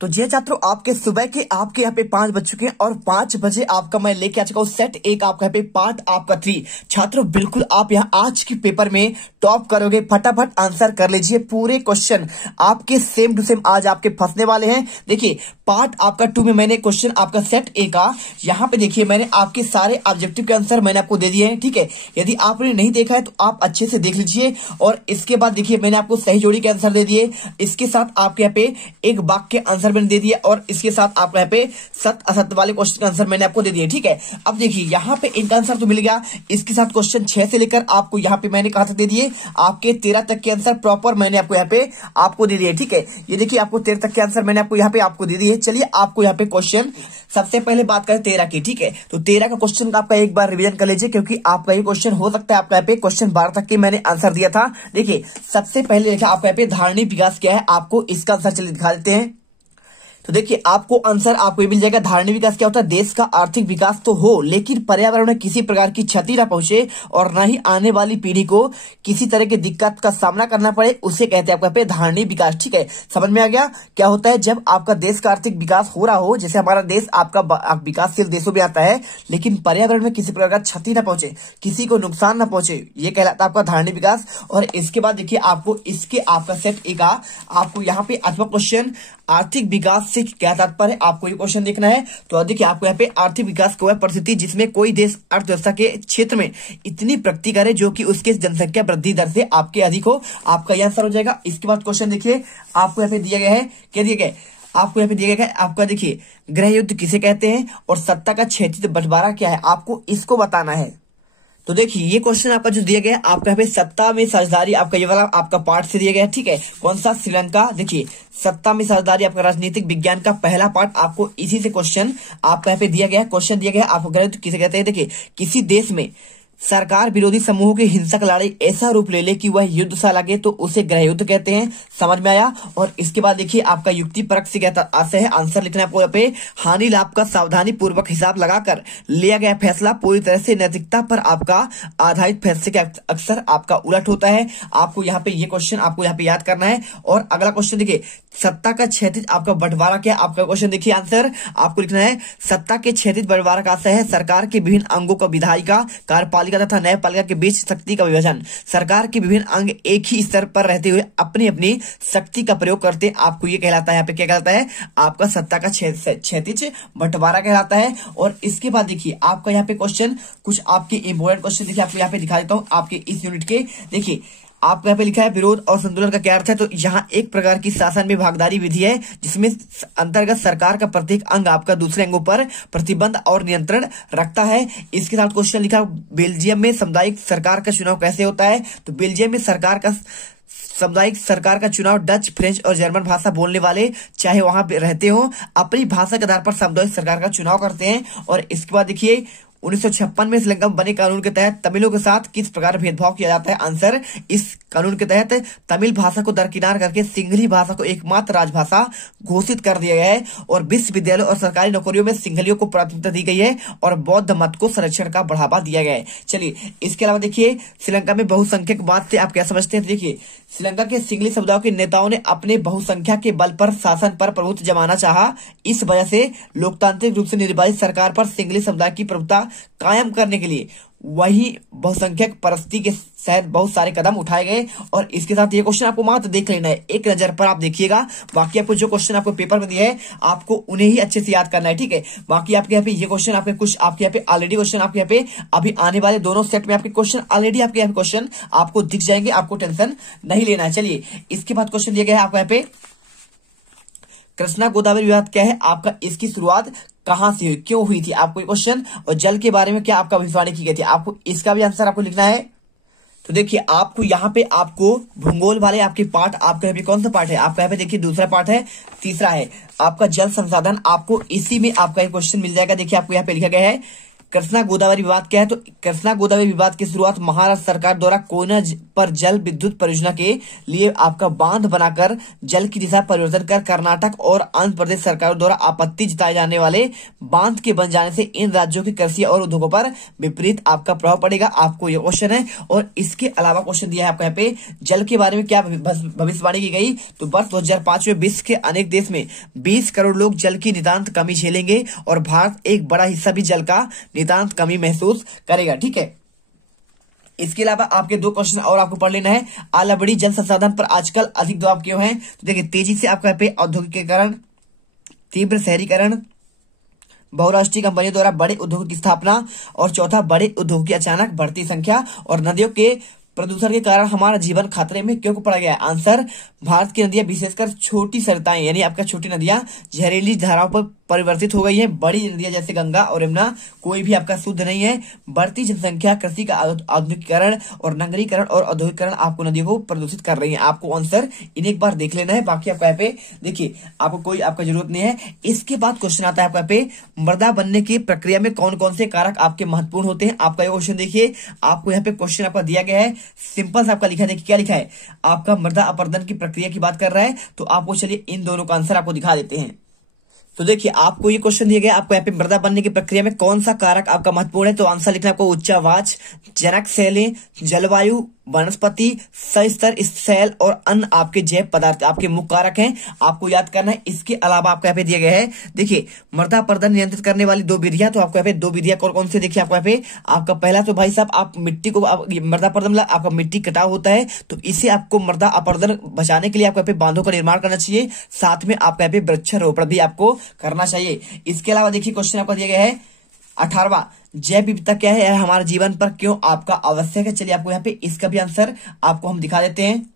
तो जी छात्रों, आपके सुबह के आपके यहाँ पे 5 बज चुके हैं और 5 बजे आपका मैं लेके आ चुका हूँ सेट एक आपका यहाँ पे पार्ट आपका 3। छात्रों बिल्कुल आप यहाँ आज के पेपर में टॉप करोगे, फटाफट आंसर कर लीजिए। पूरे क्वेश्चन आपके सेम टू सेम आज आपके फंसने वाले हैं। देखिए पार्ट आपका 2 में मैंने क्वेश्चन आपका सेट ए का यहाँ पे देखिए मैंने आपके सारे ऑब्जेक्टिव के आंसर मैंने आपको दे दिए हैं। ठीक है, यदि आपने नहीं देखा है तो आप अच्छे से देख लीजिए। और इसके बाद देखिए मैंने आपको सही जोड़ी के आंसर दे दिए, इसके साथ आपके यहाँ पे एक वाक्य के आंसर मैंने दे दिया और इसके साथ आपको यहाँ पे सत्य असत्य वाले क्वेश्चन का आंसर मैंने आपको दे दिया। ठीक है, अब देखिए यहाँ पे इनका आंसर तो मिल गया, इसके साथ क्वेश्चन 6 से लेकर आपको यहाँ पे मैंने कहा था दे दिए, आपके 13 तक के आंसर प्रॉपर मैंने आपको यहाँ पे आपको दे दिए। ठीक है, ये देखिए आपको 13 तक के आंसर मैंने आपको यहाँ पे आपको दे दिए। चलिए आपको यहाँ पे क्वेश्चन सबसे पहले बात करें 13 की। ठीक है, तो 13 का क्वेश्चन का आपका एक बार रिवीजन कर लीजिए, क्योंकि आपका ये क्वेश्चन हो सकता है आपका यहाँ पे क्वेश्चन 12 तक के मैंने आंसर दिया था। देखिए सबसे पहले लिखा आपका यहाँ पे धारणीय विकास क्या है, आपको इसका आंसर चलिए दिखा देते हैं। तो देखिए आपको आंसर आपको ये मिल जाएगा, धारणीय विकास क्या होता है, देश का आर्थिक विकास तो हो लेकिन पर्यावरण में किसी प्रकार की क्षति ना पहुंचे और ना ही आने वाली पीढ़ी को किसी तरह की दिक्कत का सामना करना पड़े, उसे कहते हैं आपका पे धारणीय विकास। ठीक है, समझ में आ गया। क्या होता है जब आपका देश का आर्थिक विकास हो रहा हो, जैसे हमारा देश आपका विकासशील देशों में आता है, लेकिन पर्यावरण में किसी प्रकार का क्षति ना पहुंचे, किसी को नुकसान ना पहुंचे, ये कहलाता है आपका धारणीय विकास। और इसके बाद देखिए आपको इसके आपका सेट ए का आपको यहाँ पे अथवा क्वेश्चन आर्थिक विकास से क्या तात्पर्य है, आपको ये क्वेश्चन देखना है। तो देखिए आपको यहाँ पे आर्थिक विकास को है परिस्थिति जिसमें कोई देश अर्थव्यवस्था के क्षेत्र में इतनी प्रगति करे जो कि उसके जनसंख्या वृद्धि दर से आपके अधिक हो, आपका यह आंसर हो जाएगा। इसके बाद क्वेश्चन देखिए आपको यहाँ पे दिया गया है, क्या दिया गया आपको यहाँ पे दिया गया है, आपका देखिए गृह युद्ध किसे कहते हैं और सत्ता का क्षेत्रीय बंटवारा क्या है, आपको इसको बताना है। तो देखिए ये क्वेश्चन आपका जो दिया गया है आपका यहाँ पे सत्ता में साझेदारी, आपका ये वाला आपका पार्ट से दिया गया है। ठीक है, कौन सा, श्रीलंका। देखिए सत्ता में साझेदारी आपका राजनीतिक विज्ञान का पहला पार्ट, आपको इसी से क्वेश्चन आपका यहाँ पे दिया गया है। क्वेश्चन दिया गया है आपको गृह युद्ध किसे कहते हैं। देखिए किसी देश में सरकार विरोधी समूहों की हिंसक लड़ाई ऐसा रूप ले ले कि वह युद्ध सा लगे तो उसे गृह युद्ध कहते हैं। समझ में आया। और इसके बाद देखिए आपका युक्ति परक से क्या आशय है, आंसर लिखना है आपको यहाँ पे, हानि लाभ का सावधानी पूर्वक हिसाब लगाकर लिया गया फैसला पूरी तरह से नैतिकता पर आपका आधारित फैसले के अक्सर आपका उलट होता है। आपको यहाँ पे ये क्वेश्चन आपको यहाँ पे याद करना है। और अगला क्वेश्चन देखिए सत्ता का क्षैतिज आपका बंटवारा क्या, आपका क्वेश्चन देखिए आंसर आपको लिखना है, सत्ता के क्षैतिज बंटवारा का आशय है सरकार के विभिन्न अंगों का विधायिका, कार्यपालिका तथा न्यायपालिका के बीच शक्ति का विभाजन। सरकार के विभिन्न अंग एक ही स्तर पर रहते हुए अपनी अपनी शक्ति का प्रयोग करते हैं, आपको ये कहलाता है यहाँ पे क्या कहलाता है, आपका सत्ता का क्षैतिज बंटवारा कहलाता है। और इसके बाद देखिए आपका यहाँ पे क्वेश्चन कुछ आपके इंपोर्टेंट क्वेश्चन देखिए आपको यहाँ पे दिखा देता हूँ आपके इस यूनिट के। देखिए आपको यहाँ पे लिखा है विरोध और संतुलन का क्या अर्थ है, तो यहाँ एक प्रकार की शासन में भागीदारी विधि है जिसमें अंतर्गत सरकार का प्रत्येक अंग आपका दूसरे अंगों पर प्रतिबंध और नियंत्रण रखता है। इसके साथ क्वेश्चन लिखा बेल्जियम में सामुदायिक सरकार का चुनाव कैसे होता है, तो बेल्जियम में सामुदायिक सरकार का चुनाव डच, फ्रेंच और जर्मन भाषा बोलने वाले चाहे वहां पे रहते हो अपनी भाषा के आधार पर सामुदायिक सरकार का चुनाव करते हैं। और इसके बाद देखिए 1956 में श्रीलंका में बने कानून के तहत तमिलों के साथ किस प्रकार भेदभाव किया जाता है, आंसर इस कानून के तहत तमिल भाषा को दरकिनार करके सिंहली भाषा को एकमात्र राजभाषा घोषित कर दिया गया है। और विश्वविद्यालय और सरकारी नौकरियों में सिंहलियों को प्राथमिकता दी गई है और बौद्ध मत को संरक्षण का बढ़ावा दिया गया है। चलिए इसके अलावा देखिए श्रीलंका में बहुसंख्यक बात से आप क्या समझते हैं। देखिए श्रीलंका के सिंहली समुदाय के नेताओं ने अपने बहुसंख्या के बल पर शासन पर प्रभुत्व जमाना चाहा, इस वजह से लोकतांत्रिक रूप से निर्वाचित सरकार पर सिंहली समुदाय की प्रभुत्ता कायम करने के लिए वही बहुसंख्यक परिस्थिति के तहत बहुत सारे कदम उठाए गए। और इसके साथ ये क्वेश्चन आपको मात्र देख लेना है, एक नजर पर आप देखिएगा, बाकी आपको जो क्वेश्चन आपको पेपर में दिया है आपको उन्हें ही अच्छे से याद करना है। ठीक है, बाकी आपके यहाँ पे ये क्वेश्चन आपके कुछ आपके यहाँ पे ऑलरेडी क्वेश्चन आपके यहाँ पे अभी आने वाले दोनों सेट में आपके क्वेश्चन ऑलरेडी आपके यहाँ क्वेश्चन आपको दिख जाएंगे, आपको टेंशन नहीं लेना है। चलिए इसके बाद क्वेश्चन दिया गया है आपको यहाँ पे कृष्णा गोदावरी विवाद क्या है, आपका इसकी शुरुआत कहां से हुई, क्यों हुई थी, आपको क्वेश्चन, और जल के बारे में क्या आपका भविष्यवाणी की गई थी, आपको इसका भी आंसर आपको लिखना है। तो देखिए आपको यहाँ पे आपको भूगोल वाले आपके पार्ट आपका यहाँ पे कौन सा पार्ट है, आपका यहाँ पे देखिए दूसरा पार्ट है, तीसरा है आपका जल संसाधन, आपको इसी में आपका एक क्वेश्चन मिल जाएगा। देखिए आपको यहाँ पे लिखा गया है कृष्णा गोदावरी विवाद क्या है? तो कृष्णा गोदावरी विवाद की शुरुआत महाराष्ट्र सरकार द्वारा कोयना पर जल विद्युत परियोजना के लिए आपका बांध बनाकर जल की दिशा परिवर्तन कर कर्नाटक और आंध्र प्रदेश सरकारों द्वारा आपत्ति जताए जाने वाले बांध के बन जाने से इन राज्यों की कृषि और उद्योगों पर विपरीत आपका प्रभाव पड़ेगा। आपको ये क्वेश्चन है। और इसके अलावा क्वेश्चन दिया है आपको यहाँ पे जल के बारे में क्या भविष्यवाणी की गई? तो वर्ष 2005 में विश्व के अनेक देश में 20 करोड़ लोग जल की नितांत कमी झेलेंगे और भारत एक बड़ा हिस्सा भी जल का नितांत कमी महसूस करेगा। ठीक है, इसके अलावा आपके 2 क्वेश्चन और आपको पढ़ लेना है। आलावड़ी जल संसाधन पर आजकल अधिक दबाव क्यों है? तो देखिए, तेजी से आपका यहाँ पे औद्योगिकीकरण, तीव्र शहरीकरण, बहुराष्ट्रीय कंपनियों द्वारा बड़े उद्योगों की स्थापना, और चौथा बड़े उद्योगों की अचानक बढ़ती संख्या, और नदियों के प्रदूषण के कारण हमारा जीवन खतरे में क्यों पड़ा गया है? आंसर, भारत की नदियां विशेषकर छोटी सरिताएं यानी आपका छोटी नदियां जहरीली धाराओं पर परिवर्तित हो गई है। बड़ी नदियां जैसे गंगा और यमुना कोई भी आपका शुद्ध नहीं है। बढ़ती जनसंख्या, कृषि का आधुनिकीकरण और नगरीकरण और औद्योगिकरण आपको नदियों को प्रदूषित कर रही है। आपको आंसर इन्हें एक बार देख लेना है, बाकी आपको यहाँ पे देखिए आपको कोई आपका जरूरत नहीं है। इसके बाद क्वेश्चन आता है आपको यहाँ पे मृदा बनने की प्रक्रिया में कौन कौन से कारक आपके महत्वपूर्ण होते हैं? आपका ये क्वेश्चन देखिए, आपको यहाँ पे क्वेश्चन आपका दिया गया है, सिंपल सा आपका लिखा है। देखिए क्या लिखा है, आपका मृदा अपरदन की प्रक्रिया की बात कर रहा है। तो आपको चलिए इन दोनों का आंसर आपको दिखा देते हैं। तो देखिए आपको ये क्वेश्चन दिया गया, आपको यहाँ पे मृदा बनने की प्रक्रिया में कौन सा कारक आपका महत्वपूर्ण है? तो आंसर लिखना आपको उच्चावाच, जनक शैलें, जलवायु, वनस्पति, सस्तर शैल और अन्य आपके जैव पदार्थ आपके मुख्य कारक हैं। आपको याद करना है। इसके अलावा आपको यहाँ पे दिया गया है, देखिए मृदा अपरदन नियंत्रित करने वाली 2 विधियां। तो आपको यहाँ पे 2 विधियां कौन से देखिए आपको यहाँ पे, आपका पहला तो भाई साहब आप मिट्टी को मृदा अपरदन आपका मिट्टी कटाव होता है, तो इसे आपको मृदा अपरदन बचाने के लिए आपको यहाँ पे बांधों का निर्माण करना चाहिए। साथ में आपको यहाँ पे वृक्षारोपण भी आपको करना चाहिए। इसके अलावा देखिए क्वेश्चन आपको दिया गया है 18वां, जैव विविधता क्या है, हमारे जीवन पर क्यों आपका आवश्यक है? चलिए आपको यहाँ पे इसका भी आंसर आपको हम दिखा देते हैं।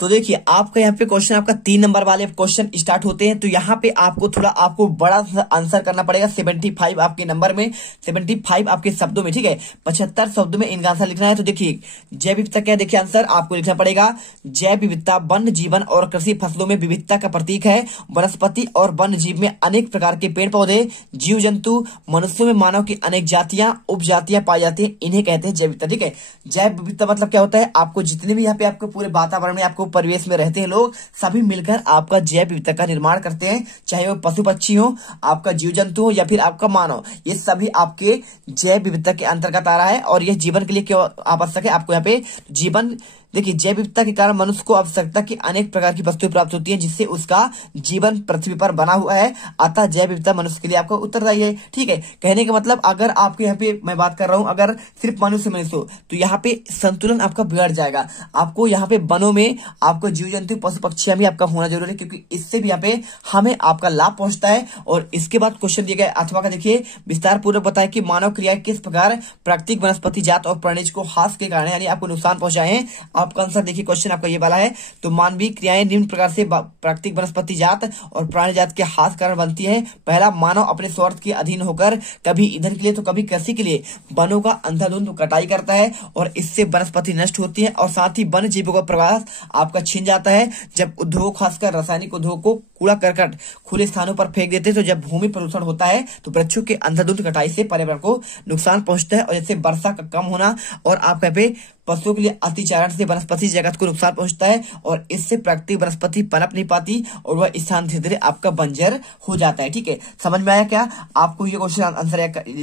तो देखिए आपका यहाँ पे क्वेश्चन आपका 3 नंबर वाले क्वेश्चन स्टार्ट होते हैं। तो यहाँ पे आपको थोड़ा आपको बड़ा आंसर करना पड़ेगा। 75 आपके नंबर में, 75 आपके शब्दों में, ठीक है, 75 शब्दों में इनका आंसर लिखना है। तो देखिए जैव विविधता क्या है, देखिए आंसर आपको लिखना पड़ेगा, जैव विविधता वन्य जीवन और कृषि फसलों में विविधता का प्रतीक है। वनस्पति और वन्य जीव में अनेक प्रकार के पेड़ पौधे, जीव जंतु, मनुष्यों में मानव की अनेक जातियां, उपजातियां पाई जाती है, इन्हें कहते हैं जैव विविधता। ठीक है, जैव विविधता मतलब क्या होता है, आपको जितने भी यहाँ पे आपको पूरे वातावरण में आपको परिवेश में रहते हैं लोग, सभी मिलकर आपका जैव विविधता का निर्माण करते हैं। चाहे वो पशु पक्षी हो, आपका जीव जंतु हो या फिर आपका मानव, ये सभी आपके जैव विविधता के अंतर्गत आ रहा है। और यह जीवन के लिए क्यों आवश्यक है? आपको यहाँ पे जीवन, देखिए जैव विविधता के कारण मनुष्य को आवश्यकता की अनेक प्रकार की वस्तुएं प्राप्त होती हैं, जिससे उसका जीवन पृथ्वी पर बना हुआ है। अतः जैव विविधता मनुष्य के लिए आपको उत्तरदायी है। ठीक है, कहने का मतलब अगर आपके यहाँ पे मैं बात कर रहा हूं, अगर सिर्फ मनुष्य हो तो यहाँ पे संतुलन आपका बिगड़ जाएगा। आपको यहाँ पे वनों में आपको जीव जंतु, पशु पक्षियां भी आपका होना जरूरी है, क्योंकि इससे भी यहाँ पे हमें आपका लाभ पहुंचता है। और इसके बाद क्वेश्चन दिया गया अथवा का, देखिए विस्तार पूर्वक बताया कि मानव क्रिया किस प्रकार प्राकृतिक वनस्पति जात और प्राणीज को हास के कारण यानी आपको नुकसान पहुंचाए। आपका आंसर देखिए क्वेश्चन आपका ये वाला है। तो मानवीय क्रियाएं निम्न प्रकार से प्राकृतिक वनस्पति जात और प्राणी जात के हास कारण बनती है। पहला, मानव अपने स्वार्थ के अधीन होकर कभी ईंधन के लिए तो कभी कृषि के लिए वनों का अंधाधुंध कटाई करता है, और इससे वनस्पति नष्ट होती है, और साथ ही वन्य जीवों का प्रवास आपका छिन जाता है। जब उद्योग, खासकर रासायनिक उद्योग को कूड़ा करकट खुले स्थानों पर फेंक देते हैं, तो जब भूमि प्रदूषण होता है तो वृक्षों के अंधाधुंध कटाई से पर्यावरण को नुकसान पहुंचता है, और जैसे वर्षा का कम होना और आप यहाँ पे पशुओं के लिए अतिचारण से वनस्पति जगत को नुकसान पहुंचता है, और इससे प्राकृतिक वनस्पति पनप नहीं पाती और वह स्थान धीरे धीरे आपका बंजर हो जाता है। ठीक है, समझ में आया क्या? आपको ये क्वेश्चन आंसर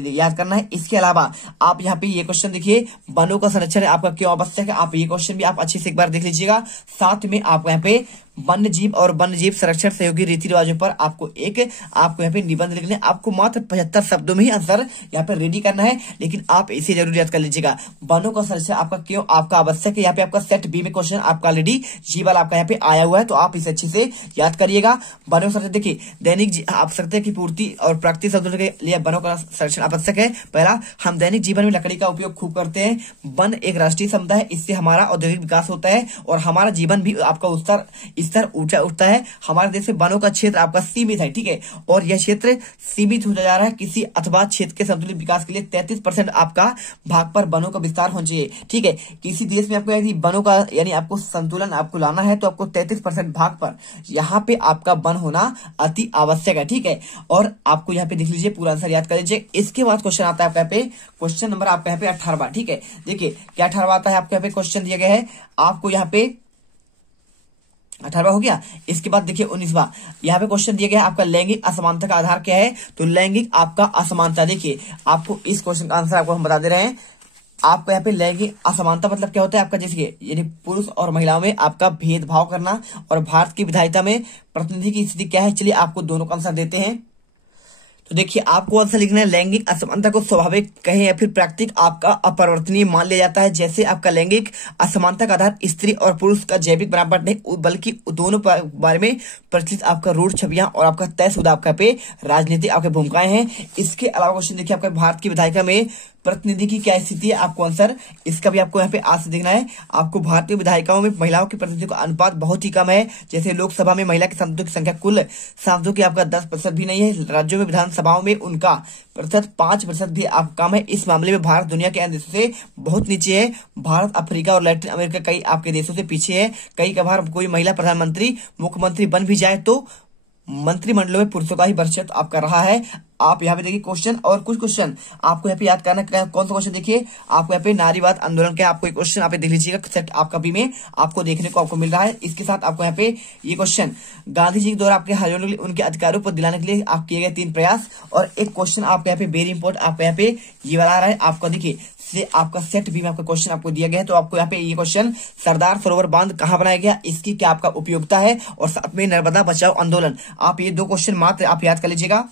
याद करना है। इसके अलावा आप यहाँ पे ये क्वेश्चन देखिए, वनों का संरक्षण आपका क्यों आवश्यक है, आप ये क्वेश्चन भी आप अच्छे से एक बार देख लीजिएगा। साथ में आप यहाँ पे वन्य जीव और वन्य जीव संरक्षण सहयोगी रीति रिवाजों पर आपको यहाँ पे निबंध लिखने, आपको मात्र 75 शब्दों में ही आंसर यहाँ पे रेडी करना है, लेकिन आप इसे जरूर याद कर लीजिएगा। वनों का संरक्षण आपका क्यों आपका आवश्यक है। यहाँ पे आपका सेट बी में क्वेश्चन आपका ऑलरेडी जी वाला आपका यहाँ पे आया हुआ है, तो आप इसे अच्छे से याद करिएगा। वनों का संरक्षण देखिए, दैनिक आवश्यकता की पूर्ति और प्राकृतिक संतुलन के लिए वनों का संरक्षण आवश्यक है। पहला, हम दैनिक जीवन में लकड़ी का उपयोग खूब करते हैं। वन एक राष्ट्रीय समुदाय है, इससे हमारा औद्योगिक विकास होता है और हमारा जीवन भी आपका उत्तर स्तर ऊंचा उठता है। हमारे देश में वनों का क्षेत्र आपका सीमित है, ठीक है, और यह क्षेत्र सीमित होता जा रहा है। किसी अथवा क्षेत्र के संतुलित विकास के लिए 33% आपका भाग पर वनों का विस्तार होना चाहिए, ठीक है। किसी देश में आपको यदि वनों का यानी आपको संतुलन आपको लाना है तो आपको 33% भाग पर यहाँ पे आपका वन होना अति आवश्यक है, ठीक है। और आपको यहाँ पे देख लीजिए, पूरा आंसर याद कर लीजिए। इसके बाद क्वेश्चन आता है आपका यहाँ पे क्वेश्चन नंबर आपका यहाँ पे 18वां, ठीक है। देखिए क्या 18वां आता है आपको यहाँ पे क्वेश्चन दिया गया है आपको यहाँ पे 18वां हो गया। इसके बाद देखिए 19वां यहाँ पे क्वेश्चन दिया गया है आपका लैंगिक असमानता का आधार क्या है, तो लैंगिक आपका असमानता। देखिए आपको इस क्वेश्चन का आंसर आपको हम बता दे रहे हैं। आपको यहाँ पे लैंगिक असमानता मतलब क्या होता है आपका, जैसे यानी पुरुष और महिलाओं में आपका भेदभाव करना, और भारत की विधायिका में प्रतिनिधि की स्थिति क्या है। चलिए आपको दोनों का आंसर देते हैं। तो देखिए आपको आंसर लिखना है लैंगिक असमानता को स्वाभाविक कहें या फिर प्राकृतिक आपका अपरिवर्तनीय मान लिया जाता है। जैसे आपका लैंगिक असमानता का आधार स्त्री और पुरुष का जैविक बराबर नहीं बल्कि दोनों बारे में प्रचलित आपका रूढ़ छवियां और आपका तयशुदा आपका पे राजनीतिक आपकी भूमिकाएं हैं। इसके अलावा क्वेश्चन देखिए आपका भारत की विधायिका में प्रतिनिधि की क्या स्थिति है, आपको आंसर इसका भी आपको यहाँ पे आज से देखना है। आपको भारतीय विधायिकाओं में महिलाओं की प्रतिनिधि का अनुपात बहुत ही कम है। जैसे लोकसभा में महिला के सांसदों की संख्या कुल सांसदों की आपका 10% भी नहीं है। राज्यों में विधानसभाओं में उनका प्रतिशत 5% भी आप कम है। इस मामले में भारत दुनिया के अन्य देशों से बहुत नीचे है। भारत अफ्रीका और लैटिन अमेरिका कई आपके देशों से पीछे है। कई बार कोई महिला प्रधानमंत्री मुख्यमंत्री बन भी जाए तो मंत्रिमंडलों में पुरुषों का ही वर्चस्व आपका रहा है। आप यहाँ पे देखिए क्वेश्चन, और कुछ क्वेश्चन आपको यहाँ पे याद करना है। कौन सा क्वेश्चन देखिए आपको यहाँ पे नारीवाद आंदोलन के आपको एक क्वेश्चन आप देख लीजिएगा, सेट आपका भी में आपको देखने को आपको मिल रहा है। इसके साथ आपको यहाँ पे ये क्वेश्चन गांधी जी के द्वारा आपके हरियाणा के लिए उनके अधिकारों पर दिलाने के लिए आप किए गए 3 प्रयास, और एक क्वेश्चन आपको यहाँ पे वेरी इंपोर्टेंट आपको यहाँ पे ये वाला आ रहा है। आपका देखिए से आपका सेट बी में आपका क्वेश्चन आपको दिया गया है। तो आपको यहाँ पे ये क्वेश्चन सरदार सरोवर बांध कहाँ बनाया गया, इसकी क्या आपका उपयोगिता है, और साथ में नर्मदा बचाओ आंदोलन। आप ये 2 क्वेश्चन मात्र आप याद कर लीजिएगा।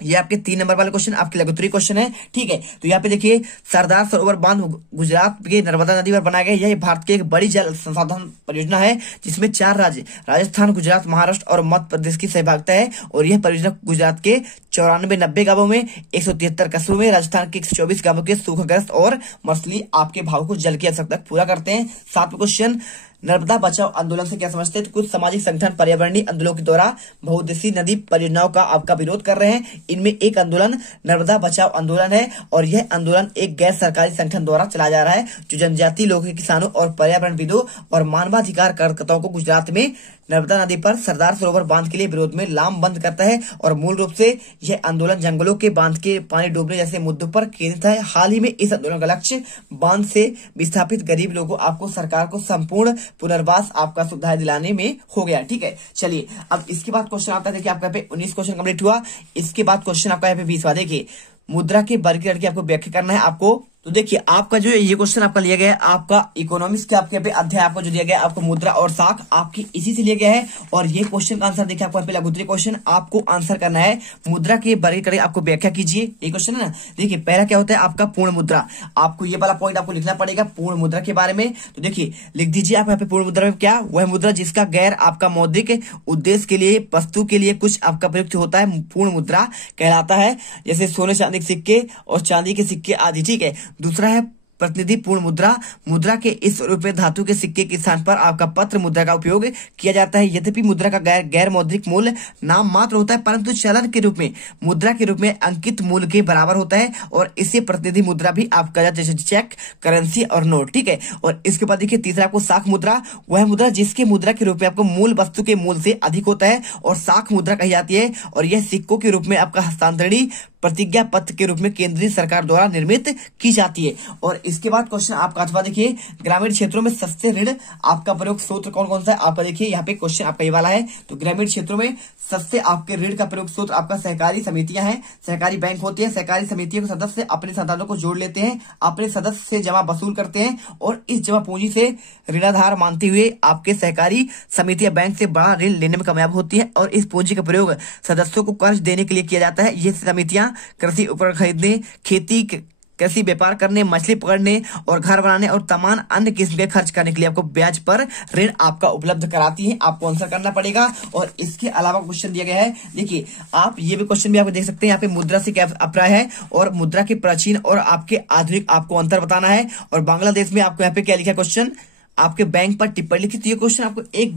ये आपके 3 नंबर वाले क्वेश्चन आपके लघुत्तरी क्वेश्चन है, ठीक है। तो यहाँ पे देखिए सरदार सरोवर बांध गुजरात के नर्मदा नदी पर बनाया गया। यह भारत की एक बड़ी जल संसाधन परियोजना है जिसमें 4 राज्य राजस्थान, गुजरात, महाराष्ट्र और मध्य प्रदेश की सहभागिता है। और यह परियोजना गुजरात के 94-90 गांवों में 173 कस्बों में, राजस्थान के 124 गांवों के सूखाग्रस्त और मछली आपके भाव को जल की आवश्यकता पूरा करते हैं। 7वां क्वेश्चन नर्मदा बचाओ आंदोलन से क्या समझते हैं, तो कुछ सामाजिक संगठन पर्यावरणीय आंदोलनों के द्वारा बहुउद्देशीय नदी परियोजनाओं का आपका विरोध कर रहे हैं। इनमें एक आंदोलन नर्मदा बचाओ आंदोलन है, और यह आंदोलन एक गैर सरकारी संगठन द्वारा चलाया जा रहा है जो जनजातीय लोगों, किसानों और पर्यावरणविदों और मानवाधिकार कार्यकर्ताओं को गुजरात में नर्मदा नदी पर सरदार सरोवर बांध के लिए विरोध में लामबंद करता है। और मूल रूप से यह आंदोलन जंगलों के बांध के पानी डूबने जैसे मुद्दों पर केंद्रित है। हाल ही में इस आंदोलन का लक्ष्य बांध से विस्थापित गरीब लोगों आपको सरकार को संपूर्ण पुनर्वास आपका सुविधाएं दिलाने में हो गया, ठीक है। चलिए अब इसके बाद क्वेश्चन आता है, देखिए आपका यहाँ पे 19 क्वेश्चन कंप्लीट हुआ। इसके बाद क्वेश्चन आपका यहाँ पे 20वां, देखिए मुद्रा के वर्गीकरण की आपको व्याख्या करना है आपको। तो देखिए आपका जो ये क्वेश्चन आपका लिया गया है आपका इकोनॉमिक्स के आपके पे अध्याय आपको जो दिया गया है आपको मुद्रा और साख आपकी इसी से लिया गया है। और ये क्वेश्चन का आंसर देखिए आपको यहाँ पे लघुत्तरी क्वेश्चन आपको आंसर करना है मुद्रा के वर्गीकरण आपको व्याख्या कीजिए। ये क्वेश्चन है ना, देखिए पहला क्या होता है आपका पूर्ण मुद्रा। आपको ये वाला पॉइंट आपको लिखना पड़ेगा पूर्ण मुद्रा के बारे में। तो देखिए लिख दीजिए आप यहाँ पे पूर्ण मुद्रा में क्या, वह मुद्रा जिसका गैर आपका मौद्रिक उद्देश्य के लिए वस्तु के लिए कुछ आपका प्रयुक्त होता है, पूर्ण मुद्रा कहलाता है। जैसे सोने चांदी के सिक्के और चांदी के सिक्के आदि, ठीक है। दूसरा है प्रतिनिधि पूर्ण मुद्रा। मुद्रा के इस स्वरूप में धातु के सिक्के के स्थान पर आपका पत्र मुद्रा का उपयोग किया जाता है। यद्यपि मुद्रा का गैर मौद्रिक मूल्य नाम मात्र होता है, परंतु चलन के रूप में मुद्रा के रूप में अंकित मूल्य के बराबर होता है, और इसे प्रतिनिधि मुद्रा भी आपका जाता है, जैसे चेक, करेंसी और नोट, ठीक है। और इसके बाद देखिए तीसरा आपको साख मुद्रा, वह मुद्रा जिसके मुद्रा के रूप में आपको मूल वस्तु के मूल्य से अधिक होता है और साख मुद्रा कही जाती है। और यह सिक्कों के रूप में आपका हस्तांतरणीय प्रतिज्ञा पत्र के रूप में केंद्रीय सरकार द्वारा निर्मित की जाती है। और इसके बाद क्वेश्चन आपका अथवा देखिए ग्रामीण क्षेत्रों में सस्ते ऋण आपका प्रयोग स्रोत कौन कौन सा है आपका, देखिए यहाँ पे क्वेश्चन आपका ये वाला है। तो ग्रामीण क्षेत्रों में सस्ते आपके ऋण का प्रयोग स्रोत आपका सहकारी समितियां हैं, सहकारी बैंक होती है। सहकारी समितियों के सदस्य अपने संतानों को जोड़ लेते हैं, अपने सदस्य से जमा वसूल करते हैं और इस जमा पूंजी से ऋणाधार मानते हुए आपके सहकारी समितियां बैंक से बड़ा ऋण लेने में कामयाब होती है। और इस पूंजी का प्रयोग सदस्यों को कर्ज देने के लिए किया जाता है। ये समितियां कृषि उपकरण खरीदने, खेती कृषि व्यापार करने, मछली पकड़ने और घर बनाने और तमाम अन्य किस्म के खर्च करने के लिए आपको ब्याज पर ऋण आपका उपलब्ध कराती है। आपको आंसर करना पड़ेगा। और इसके अलावा क्वेश्चन दिया गया है, देखिए आप ये भी क्वेश्चन भी आपको देख सकते हैं। यहाँ पे मुद्रा से क्या अभिप्राय है और मुद्रा के प्राचीन और आपके आधुनिक आपको अंतर बताना है। और बांग्लादेश में आपको यहाँ पे क्या लिखा क्वेश्चन आपके बैंक पर टिप्पणी लिखी। तो ये क्वेश्चन आपको एक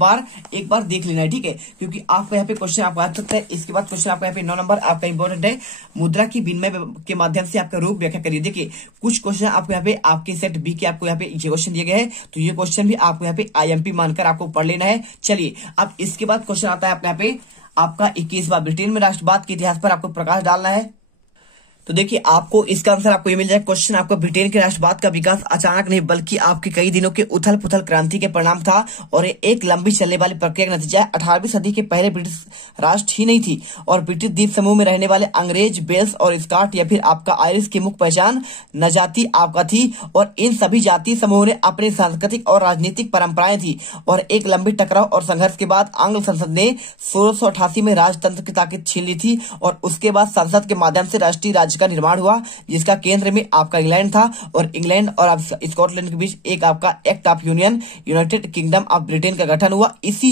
बार देख लेना है, ठीक है, क्योंकि आपको यहाँ पे क्वेश्चन आपको आ सकता है। इसके बाद क्वेश्चन आपको यहाँ पे 9 नंबर आपका इंपॉर्टेंट है, मुद्रा की विनिमय के माध्यम से आपका रूप व्याख्या करिए। देखिए कुछ क्वेश्चन आपको यहाँ पे आपके सेट बी के आपको यहाँ पे ये क्वेश्चन दिए गए हैं, तो ये क्वेश्चन भी आपको यहाँ पे IMP मानकर आपको पढ़ लेना है। चलिए अब इसके बाद क्वेश्चन आता है आपके यहाँ पे आपका 21वां, ब्रिटेन में राष्ट्रवाद के इतिहास पर आपको प्रकाश डालना है। तो देखिए आपको इसका आंसर आपको ये मिल जाएगा। क्वेश्चन आपको ब्रिटेन के राष्ट्रवाद का विकास अचानक नहीं बल्कि आपके कई दिनों के उथल पुथल क्रांति के परिणाम था और एक लंबी चलने वाली प्रक्रिया का नतीजा है। 18वीं सदी के पहले ब्रिटिश राष्ट्र ही नहीं थी और ब्रिटिश द्वीप समूह में रहने वाले अंग्रेज, वेल्स और स्कॉट या फिर आपका आयरिश की मुख्य पहचान न जाति आपका थी और इन सभी जातीय समूहों ने अपनी सांस्कृतिक और राजनीतिक परंपराएं थी और एक लंबी टकराव और संघर्ष के बाद आंग्ल संसद ने 1688 में राजतंत्र की ताकत छीन ली थी और उसके बाद संसद के माध्यम से राष्ट्रीय राज्य का निर्माण हुआ जिसका केंद्र में आपका इंग्लैंड था और इंग्लैंड और स्कॉटलैंड के बीच एक आपका act of union United kingdom of Britain का गठन हुआ। इसी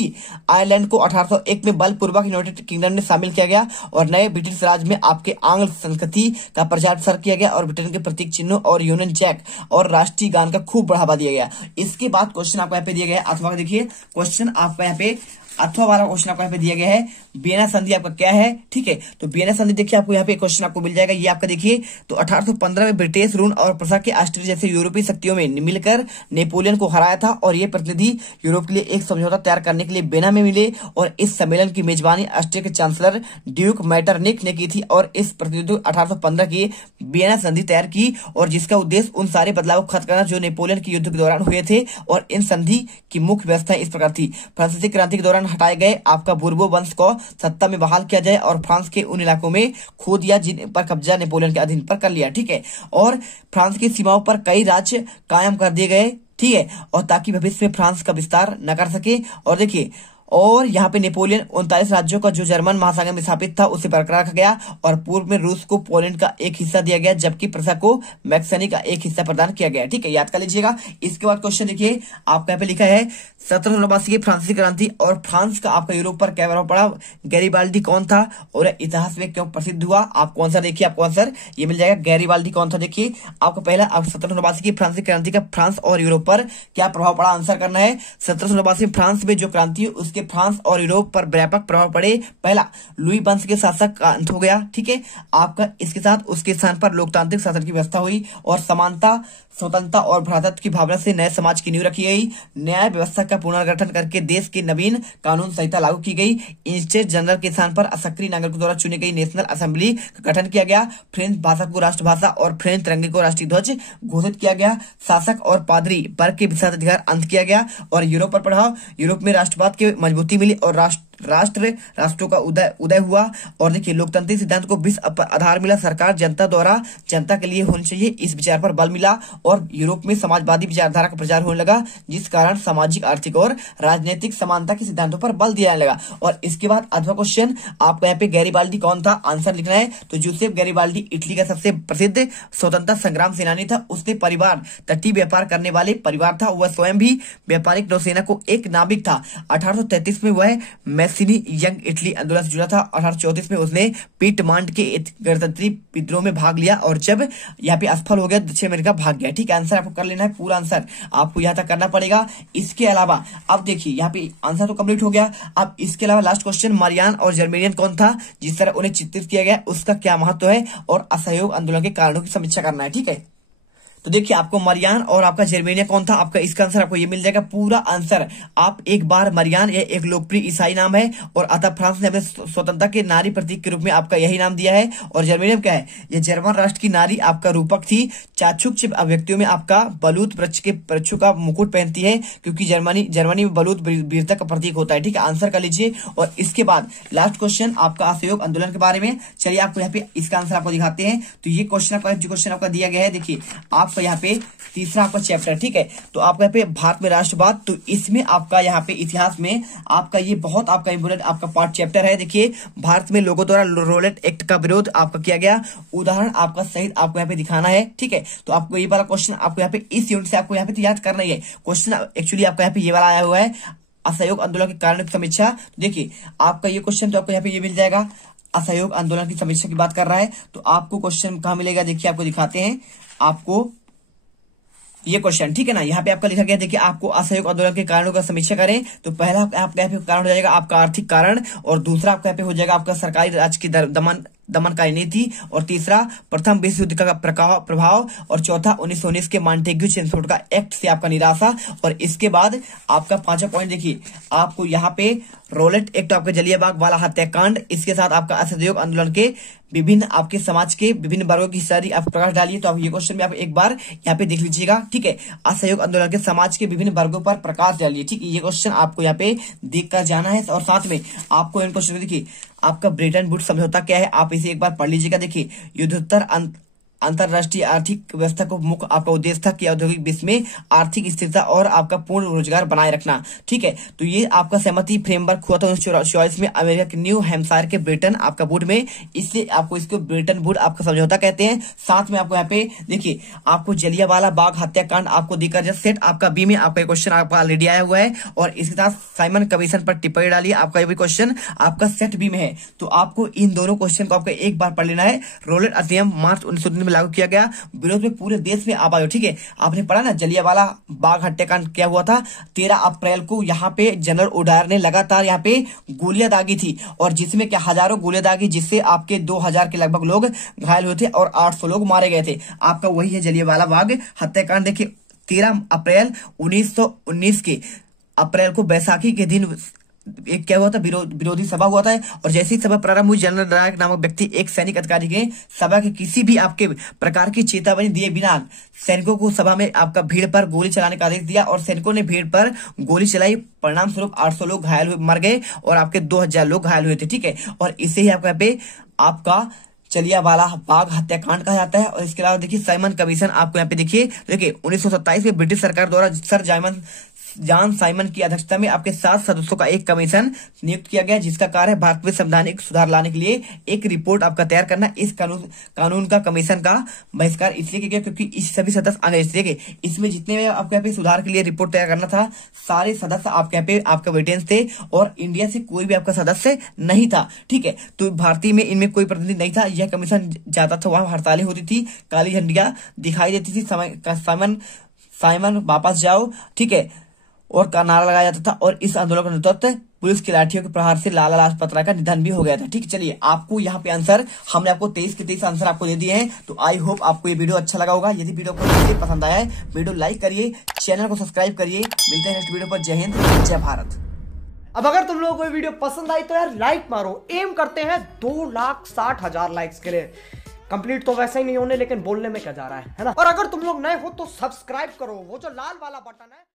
आयरलैंड को 1801 में बलपूर्वक यूनाइटेड किंगडम में शामिल किया गया और नए ब्रिटिश राज में आपके आंग्ल संस्कृति का प्रचार प्रसार किया गया और ब्रिटेन के प्रतीक चिन्हों और यूनियन जैक और राष्ट्रीय गान का खूब बढ़ावा दिया गया। इसके बाद क्वेश्चन आपको यहाँ पे दिया गया अथवा, देखिए क्वेश्चन आपका यहाँ पे अथवा वाला क्वेश्चन आपको यहाँ पे दिया गया है, वियना संधि आपका क्या है, ठीक है। तो वियना संधि देखिए आपको यहाँ पे क्वेश्चन आपको मिल जाएगा। ये आपका देखिए तो 1815 में ब्रिटिश, रूस और प्रसा के ऑस्ट्रिया जैसे यूरोपीय शक्तियों में मिलकर नेपोलियन को हराया था और ये प्रतिनिधि यूरोप के लिए एक समझौता तैयार करने के लिए वियना में मिले और इस सम्मेलन की मेजबानी ऑस्ट्रिया के चांसलर ड्यूक मेटरनिक ने की थी और इस प्रतिनिधि 1815 की वियना संधि तैयार की और जिसका उद्देश्य उन सारे बदलाव को खत्म करना जो नेपोलियन के युद्ध के दौरान हुए थे और इन संधि की मुख्य व्यवस्था इस प्रकार थी। फ्रांसीसी क्रांति के दौरान हटाए गए आपका बुर्बो वंश को सत्ता में बहाल किया जाए और फ्रांस के उन इलाकों में खो दिया जिन पर कब्जा नेपोलियन के अधीन पर कर लिया, ठीक है, और फ्रांस की सीमाओं पर कई राज्य कायम कर दिए गए, ठीक है, और ताकि भविष्य में फ्रांस का विस्तार न कर सके। और देखिए और यहाँ पे नेपोलियन 39 राज्यों का जो जर्मन महासागर में स्थापित था उसे बरकरार रखा गया और पूर्व में रूस को पोलैंड का एक हिस्सा दिया गया जबकि प्रसा को मैक्सिनी का एक हिस्सा प्रदान किया गया, ठीक है, याद कर लीजिएगा। इसके बाद क्वेश्चन देखिए आपका यहाँ पे लिखा है 1789 की फ्रांसीसी क्रांति और फ्रांस का आपका यूरोप पर क्या प्रभाव पड़ा, गैरीबाल्डी कौन था और इतिहास में क्यों प्रसिद्ध हुआ। आपको आंसर देखिए, आपको आंसर ये मिल जाएगा गैरीबाल्डी कौन था। देखिए आपको पहला 1789 की फ्रांसीसी क्रांति का फ्रांस और यूरोप पर क्या प्रभाव पड़ा, आंसर करना है। 1789 फ्रांस में जो क्रांति हुई उसके फ्रांस और यूरोप पर व्यापक प्रभाव पड़े। पहला, लुई वंश के शासक का अंत हो गया, ठीक है, आपका इसके साथ उसके स्थान पर लोकतांत्रिक शासन की व्यवस्था हुई और समानता, स्वतंत्रता और भ्रातृत्व की भावना से नए समाज की नींव रखी गई। न्याय व्यवस्था का पुनर्गठन करके देश की नवीन कानून संहिता लागू की गई। इंस्टेट जनरल के स्थान पर सक्रिय नागरिकों द्वारा चुनी गई नेशनल असेंबली का गठन किया गया। फ्रेंच भाषा को राष्ट्रभाषा और फ्रेंच तिरंगे को राष्ट्रीय ध्वज घोषित किया गया। शासक और पादरी वर्ग के विशेषाधिकार अंत किया गया और यूरोप पर प्रभाव, यूरोप में राष्ट्रवाद की मजबूती मिली और राष्ट्रों का उदय हुआ और देखिए लोकतांत्रिक सिद्धांत को विश्व पर आधार मिला। सरकार जनता द्वारा जनता के लिए होनी चाहिए, इस विचार पर बल मिला और यूरोप में समाजवादी विचारधारा का प्रचार होने लगा जिस कारण सामाजिक, आर्थिक और राजनीतिक समानता के सिद्धांतों पर बल दिया जाने लगा। और इसके बाद अगला क्वेश्चन आपको यहाँ पे गैरीबाल्डी कौन था, आंसर लिखना है। तो जोसेफ गैरीबाल्डी इटली का सबसे प्रसिद्ध स्वतंत्रता संग्राम सेनानी था। उसके परिवार तटीय व्यापार करने वाले परिवार था। वह स्वयं भी व्यापारिक नौसेना को एक नाविक था। 1833 में वह मैसिनी यंग इटली आंदोलन से जुड़ा था। 1834 में उसने पीटमांट के गणतंत्री विद्रोह में भाग लिया और जब यहाँ पे असफल हो गया दक्षिण अमेरिका भाग गया, ठीक है। आंसर आपको कर लेना है, पूरा आंसर आपको यहाँ तक करना पड़ेगा। इसके अलावा अब देखिए यहाँ पे आंसर तो कंप्लीट हो गया। अब इसके अलावा लास्ट क्वेश्चन, मरियान और जर्मेनियन कौन था जिस तरह उन्हें चित्रित किया गया, उसका क्या महत्व है और असहयोग आंदोलन के कारणों की समीक्षा करना है, ठीक है। तो देखिए आपको मरियान और आपका जर्मेनिया कौन था, आपका इसका आंसर आपको ये मिल जाएगा, पूरा आंसर। आप एक बार मरियान ये एक लोकप्रिय ईसाई नाम है और अतः फ्रांस ने अपने स्वतंत्रता के नारी प्रतीक के रूप में आपका यही नाम दिया है। और जर्मेनियम क्या है, ये जर्मन राष्ट्र की नारी आपका रूपक थी। चाक्षुष अभिव्यक्तियों में आपका बलूत वृक्षों का मुकुट पहनती है क्योंकि जर्मनी में बलूत वीरता का प्रतीक होता है, ठीक है। आंसर कर लीजिए। और इसके बाद लास्ट क्वेश्चन आपका असहयोग आंदोलन के बारे में। चलिए आपको यहाँ पे इसका आंसर आपको दिखाते हैं। तो ये क्वेश्चन आपका दिया गया है, देखिए आपका यहाँ पे तीसरा आपका चैप्टर, ठीक है। तो आपका यहाँ पे भारत में राष्ट्रवाद, तो इसमें आपका यहाँ पे इतिहास में आपका ये बहुत आपका इंपोर्टेंट आपका पार्ट चैप्टर है। देखिए भारत में लोगों द्वारा रोलेट एक्ट का विरोध आपका किया गया, उदाहरण आपका सहित आपको यहाँ पे दिखाना है, ठीक है। तो आपको ये वाला क्वेश्चन आपको यहाँ पे इस यूनिट से आपको यहाँ पे तो याद करना ही है। क्वेश्चन एक्चुअली आपका यहाँ पे ये वाला आया हुआ है, असहयोग आंदोलन के कारण की समीक्षा। तो देखिए आपका ये क्वेश्चन तो आपको यहाँ पे ये मिल जाएगा, असहयोग आंदोलन की समीक्षा की बात कर रहा है। तो आपको क्वेश्चन कहाँ मिलेगा, देखिए आपको दिखाते हैं। आपको ये क्वेश्चन, ठीक है ना। यहाँ पे आपका लिखा गया, देखिए आपको असहयोग आंदोलन के कारणों का समीक्षा करें, तो पहला आपका यहाँ पे कारण हो जाएगा आपका आर्थिक कारण, और दूसरा आपका यहाँ पे हो जाएगा आपका सरकारी राज की दमनकारी नीति, और तीसरा प्रथम विश्व युद्ध का प्रभाव, और चौथा 1919 के मॉन्टेग्यू चेम्सफोर्ड का एक्ट से आपका निराशा। और इसके बाद आपका पांचवा पॉइंट देखिए, आपको यहाँ पे रोलेट एक्ट, आपका जलियांवाला बाग हत्याकांड, इसके साथ आपका असहयोग आंदोलन के विभिन्न आपके समाज के विभिन्न वर्गों की हिस्सेदारी आप प्रकाश डालिए। तो आप ये क्वेश्चन में आप एक बार यहाँ पे देख लीजिएगा, ठीक है। असहयोग आंदोलन के समाज के विभिन्न वर्गों पर प्रकाश डालिए, ठीक है। ये क्वेश्चन आपको यहाँ पे देख कर जाना है, और साथ में आपको इन क्वेश्चन देखिए, आपका ब्रेटन वुड्स समझौता क्या है, आप इसे एक बार पढ़ लीजिएगा। देखिए, युद्धोत्तर अंतरराष्ट्रीय आर्थिक व्यवस्था को मुख्य आपका उद्देश्य था कि औद्योगिक विश्व में आर्थिक स्थिरता और आपका पूर्ण रोजगार बनाए रखना, ठीक है। तो ये आपका सहमति फ्रेमवर्क हुआ था 1944 में अमेरिका के न्यू हैम्पशायर के ब्रेटन आपका वुड में, इससे आपको इसको ब्रेटन वुड आपका समझौता कहते हैं। साथ में आपको यहाँ पे देखिए, आपको जलियांवाला बाग हत्याकांड आपको देकर जस्ट सेट आपका बी में आपका क्वेश्चन आपका ऑलरेडी आया हुआ है, और इसके साथ साइमन कमीशन पर टिप्पणी डालिए, आपका ये भी क्वेश्चन आपका सेट बी में है। तो आपको इन दोनों क्वेश्चन को आपको एक बार पढ़ लेना है। रोलेट अधिनियम मार्च 1919 लागू किया गया, विरोध में पूरे देश में आवाज, ठीक है। आपने पढ़ा ना जलियांवाला बाग हत्याकांड क्या हुआ था, 13 अप्रैल को यहाँ पे जनरल ओडायर ने लगातार यहाँ पे गोलियां दागी थी, और जिसमें क्या हजारों गोलियां दागी, जिससे आपके 2000 के लगभग लोग घायल हुए थे और 800 लोग मारे गए थे। आपका वही है जलियांवाला बाग हत्याकांड। देखिए 13 अप्रैल 1919 के अप्रैल को बैसाखी के दिन एक क्या हुआ था, विरोधी सभा हुआ था, और जैसी सभा प्रारंभ हुई, जनरल नायक नामक व्यक्ति एक सैनिक अधिकारी के सभा के किसी भी आपके प्रकार की चेतावनी दिए बिना सैनिकों को सभा में आपका भीड़ पर गोली चलाने का आदेश दिया, और सैनिकों ने भीड़ पर गोली चलाई। परिणाम स्वरूप 800 लोग घायल हुए, मर गए, और आपके 2000 लोग घायल हुए थे, ठीक है। और इससे ही आपका यहाँ पे आपका जलियांवाला बाग हत्याकांड कहा जाता है। और इसके अलावा देखिए साइमन कमीशन आपको यहाँ पे देखिए 1927 में ब्रिटिश सरकार द्वारा सर जॉन साइमन की अध्यक्षता में आपके 7 सदस्यों का एक कमीशन नियुक्त किया गया, जिसका कार्य भारत में संवैधानिक सुधार लाने के लिए एक रिपोर्ट आपका तैयार करना। इस कानून का कमीशन का बहिष्कार इसलिए किया गया क्योंकि इस सभी सदस्य अंग्रेज थे। इसमें जितने आपके यहाँ पे सुधार के लिए रिपोर्ट तैयार करना था, सारे सदस्य आपके यहाँ पे आपका ब्रिटेन थे, और इंडिया से कोई भी आपका सदस्य नहीं था, ठीक है। तो भारतीय में इनमें कोई प्रतिनिधि नहीं था। यह कमीशन जाता था, वहां हड़तालें होती थी, काली झंडियां दिखाई देती थी, साइमन वापस जाओ, ठीक है, और का नारा लगाया जाता था। और इस आंदोलन का नेतृत्व पुलिस की लाठियों के प्रहार से लाला लाजपत राय का निधन भी हो गया था, ठीक। चलिए, आपको यहाँ पे आंसर हमने आपको 23 के 23 आंसर आपको दे दिए हैं। तो आई होप आपको ये वीडियो अच्छा लगा होगा। यदि वीडियो को पसंद आया है, वीडियो लाइक करिए, चैनल को सब्सक्राइब करिए। मिलते हैं नेक्स्ट वीडियो पर। जय हिंद, जय भारत। अब अगर तुम लोगों को ये वीडियो पसंद आई तो यार लाइक मारो। एम करते हैं 2,60,000 लाइक्स के लिए। कंप्लीट तो वैसे ही नहीं होने, लेकिन बोलने में क्या जा रहा है ना। और अगर तुम लोग नए हो तो सब्सक्राइब करो, वो जो लाल वाला बटन है।